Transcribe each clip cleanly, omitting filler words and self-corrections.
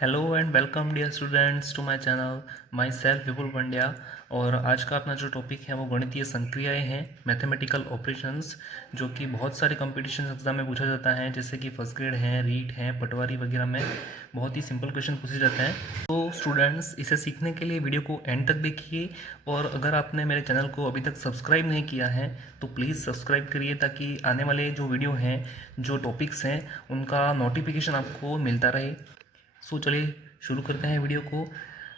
Hello and welcome dear students to my channel. Myself Vipul Pandya. और आज का अपना जो टॉपिक है वो गणितीय संक्रियाएं हैं, मैथमेटिकल ऑपरेशंस, जो कि बहुत सारे कंपटीशन एग्जाम में पूछा जाता है, जैसे कि फर्स्ट ग्रेड है, रीट है, पटवारी वगैरह में बहुत ही सिंपल क्वेश्चन पूछे जाते हैं। तो स्टूडेंट्स, इसे सीखने के लिए वीडियो को एंड तक देखिए, और अगर आपने मेरे चैनल को अभी तक सब्सक्राइब नहीं किया है तो प्लीज़ सब्सक्राइब करिए, ताकि आने वाले जो वीडियो हैं, जो टॉपिक्स हैं, उनका नोटिफिकेशन आपको मिलता रहे। चलिए शुरू करते हैं वीडियो को।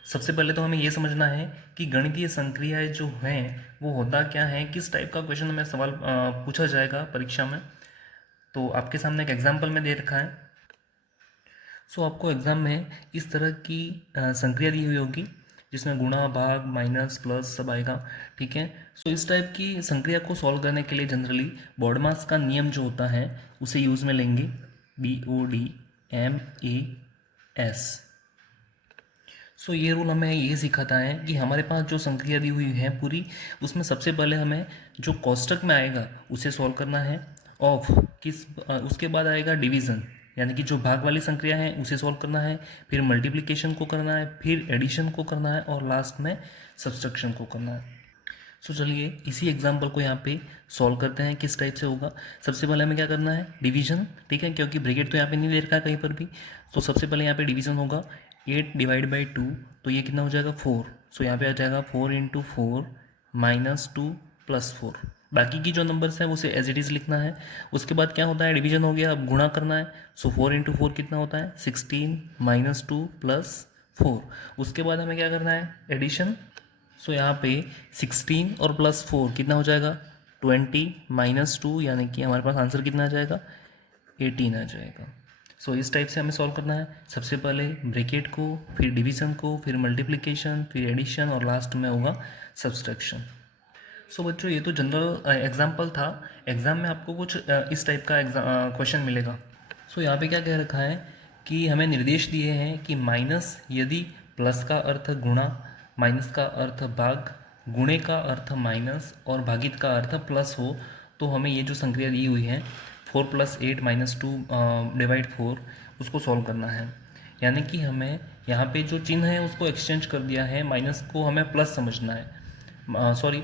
सबसे पहले तो हमें ये समझना है कि गणितीय संक्रियाएं जो हैं वो होता क्या है, किस टाइप का क्वेश्चन हमें सवाल पूछा जाएगा परीक्षा में। तो आपके सामने एक एग्जाम्पल में दे रखा है। आपको एग्जाम में इस तरह की संक्रिया दी हुई होगी, जिसमें गुणा, भाग, माइनस, प्लस सब आएगा। ठीक है। इस टाइप की संक्रिया को सॉल्व करने के लिए जनरली बॉडमास का नियम जो होता है उसे यूज़ में लेंगे, BODMAS। ये रूल हमें ये सिखाता है कि हमारे पास जो संक्रिया दी हुई है पूरी, उसमें सबसे पहले हमें जो कोष्टक में आएगा उसे सॉल्व करना है। ऑफ उसके बाद आएगा डिवीज़न, यानी कि जो भाग वाली संक्रिया है उसे सॉल्व करना है, फिर मल्टीप्लिकेशन को करना है, फिर एडिशन को करना है, और लास्ट में सब्सट्रैक्शन को करना है। चलिए इसी एग्जाम्पल को यहाँ पे सॉल्व करते हैं, किस टाइप से होगा। सबसे पहले हमें क्या करना है, डिवीजन। ठीक है, क्योंकि ब्रैकेट तो यहाँ पे नहीं दे रखा है कहीं पर भी। सबसे पहले यहाँ पे डिवीजन होगा 8 डिवाइड बाई 2, तो ये कितना हो जाएगा 4। यहाँ पे आ जाएगा 4 इंटू 4 माइनस 2 प्लस 4। बाकी की जो नंबर्स हैं उसे एज इट इज़ लिखना है। उसके बाद क्या होता है, डिवीजन हो गया, अब गुणा करना है। 4 इंटू 4 कितना होता है 16 माइनस 2 प्लस 4। उसके बाद हमें क्या करना है, एडिशन। यहाँ पे 16 और प्लस 4 कितना हो जाएगा 20 माइनस 2, यानी कि हमारे पास आंसर कितना आ जाएगा 18 आ जाएगा। इस टाइप से हमें सॉल्व करना है। सबसे पहले ब्रैकेट को, फिर डिवीज़न को, फिर मल्टीप्लिकेशन, फिर एडिशन, और लास्ट में होगा सब्सट्रैक्शन। बच्चों, ये तो जनरल एग्जाम्पल था। एग्ज़ाम में आपको कुछ इस टाइप का क्वेश्चन मिलेगा। यहाँ पे क्या कह रखा है कि हमें निर्देश दिए हैं कि माइनस यदि प्लस का अर्थ गुणा, माइनस का अर्थ भाग, गुणे का अर्थ माइनस और भागित का अर्थ प्लस हो, तो हमें ये जो संक्रिया दी हुई है 4 + 8 - 2 डिवाइड 4, उसको सॉल्व करना है। यानी कि हमें यहाँ पे जो चिन्ह है उसको एक्सचेंज कर दिया है, माइनस को हमें प्लस समझना है,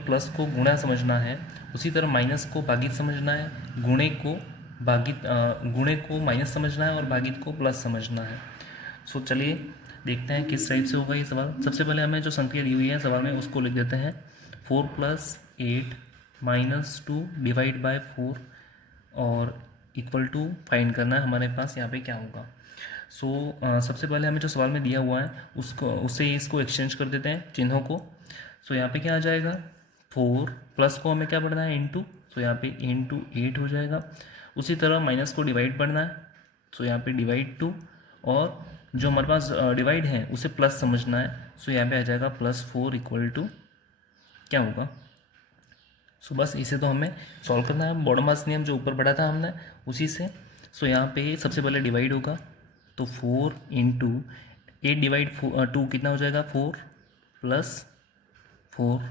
प्लस को गुणा समझना है, उसी तरह माइनस को भागित समझना है, गुणे को माइनस समझना है, और भागित को प्लस समझना है। चलिए देखते हैं किस टाइप से होगा ये सवाल। सबसे पहले हमें जो संख्या दी हुई है सवाल में उसको लिख देते हैं। 4 + 8 - 2 डिवाइड बाय 4 और इक्वल टू फाइंड करना है हमारे पास यहाँ पे क्या होगा। सबसे पहले हमें जो सवाल में दिया हुआ है उससे इसको एक्सचेंज कर देते हैं चिन्हों को। यहाँ पे क्या आ जाएगा 4, प्लस को हमें क्या पढ़ना है इंटू, यहाँ पे इंटू 8 हो जाएगा। उसी तरह माइनस को डिवाइड पढ़ना है, यहाँ पे डिवाइड 2, और जो हमारे पास डिवाइड है उसे प्लस समझना है। यहाँ पे आ जाएगा +4 इक्वल टू क्या होगा। बस इसे तो हमें सॉल्व करना है, बॉडमास नियम जो ऊपर पढ़ा था हमने उसी से। यहाँ पे सबसे पहले डिवाइड होगा, तो 4 इंटू 8 डिवाइड 2 कितना हो जाएगा 4 + 4।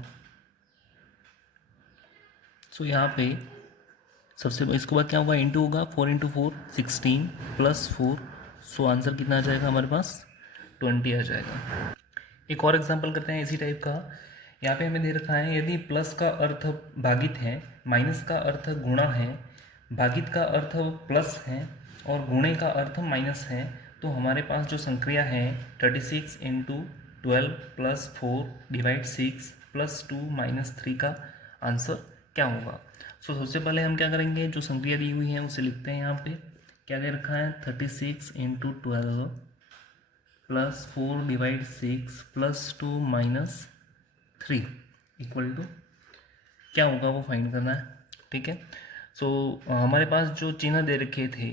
यहाँ पे सबसे इसके बाद क्या होगा, इंटू होगा, 4 इंटू 4 16 + 4। आंसर कितना आ जाएगा हमारे पास 20 आ जाएगा। एक और एग्जांपल करते हैं इसी टाइप का। यहाँ पे हमें दे रखा है यदि प्लस का अर्थ भागित है, माइनस का अर्थ गुणा है, भागित का अर्थ प्लस है, और गुणे का अर्थ माइनस है, तो हमारे पास जो संक्रिया है 36 × 12 + 4 डिवाइड 6 + 2 - 3 का आंसर क्या होगा। सबसे पहले हम क्या करेंगे, जो संक्रिया दी हुई है उसे लिखते हैं। यहाँ पे क्या दे रखा है 36 × 12 + 4 डिवाइड 6 + 2 - 3 इक्वल टू क्या होगा वो फाइंड करना है। ठीक है। हमारे पास जो चिन्ह दे रखे थे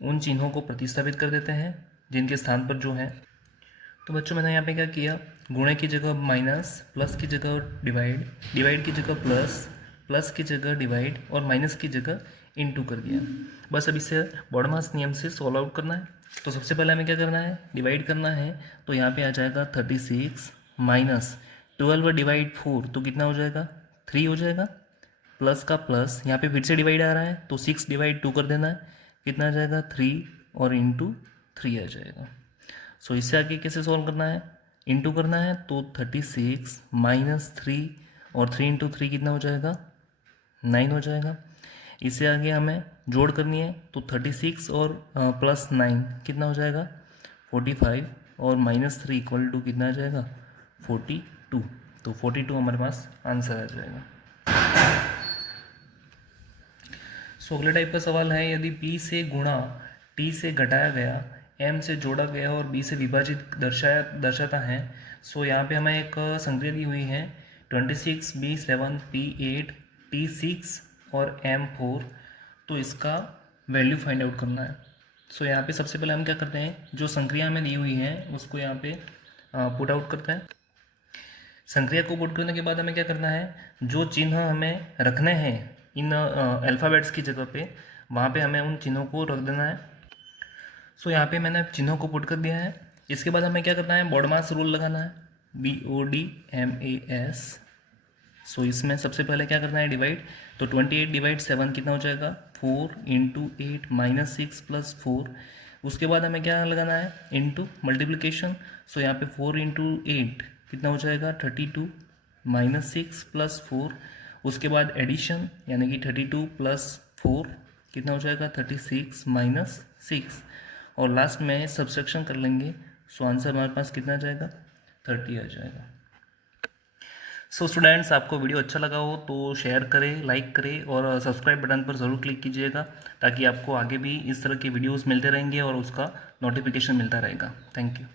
उन चिन्हों को प्रतिस्थापित कर देते हैं जिनके स्थान पर जो है। तो बच्चों मैंने यहाँ पे क्या किया, गुणे की जगह माइनस, प्लस की जगह डिवाइड, डिवाइड की जगह प्लस, प्लस की जगह डिवाइड, और माइनस की जगह इनटू कर दिया। बस अब इसे बॉडमास नियम से सॉल्व आउट करना है। तो सबसे पहले हमें क्या करना है, डिवाइड करना है। तो यहाँ पे आ जाएगा 36 - 12 डिवाइड 4, तो कितना हो जाएगा 3 हो जाएगा। प्लस का प्लस, यहाँ पे फिर से डिवाइड आ रहा है तो 6 डिवाइड 2 कर देना है, कितना आ जाएगा 3 और इंटू 3 आ जाएगा। सो इससे आगे कैसे सॉल्व करना है, इंटू करना है तो 36 माइनस 3 और 3 इंटू 3 कितना हो जाएगा 9 हो जाएगा। इससे आगे हमें जोड़ करनी है तो 36 और प्लस 9 कितना हो जाएगा 45 और माइनस 3 इक्वल टू कितना आ जाएगा 42। तो 42 हमारे पास आंसर आ जाएगा। सो अगले टाइप का सवाल है, यदि P से गुणा T से घटाया गया, M से जोड़ा गया और B से विभाजित दर्शाता है। सो यहाँ पे हमें एक संक्रिया दी हुई है 26 B7 P8 T6 और M4। तो इसका वैल्यू फाइंड आउट करना है। सो यहाँ पे सबसे पहले हम क्या करते हैं, जो संक्रिया हमें दी हुई है उसको यहाँ पे पुट आउट करते हैं। संक्रिया को पुट करने के बाद हमें क्या करना है, जो चिन्ह हमें रखने हैं इन अल्फ़ाबेट्स की जगह पे, वहाँ पे हमें उन चिन्हों को रख देना है। सो यहाँ पे मैंने चिन्हों को पुट कर दिया है। इसके बाद हमें क्या करना है, BODMAS रूल लगाना है, BODMAS। सो इसमें सबसे पहले क्या करना है, डिवाइड। तो 28 डिवाइड 7 कितना हो जाएगा 4 इंटू 8 माइनस 6 प्लस 4। उसके बाद हमें क्या लगाना है, इंटू मल्टीप्लिकेशन। सो यहाँ पे 4 इंटू 8 कितना हो जाएगा 32 माइनस 6 प्लस 4। उसके बाद एडिशन यानी कि 32 प्लस 4 कितना हो जाएगा 36 माइनस 6। और लास्ट में सब्सट्रैक्शन कर लेंगे। सो आंसर हमारे पास कितना आ जाएगा 30 आ जाएगा। सो स्टूडेंट्स, आपको वीडियो अच्छा लगा हो तो शेयर करें, लाइक करें और सब्सक्राइब बटन पर ज़रूर क्लिक कीजिएगा, ताकि आपको आगे भी इस तरह के वीडियोस मिलते रहेंगे और उसका नोटिफिकेशन मिलता रहेगा। Thank you.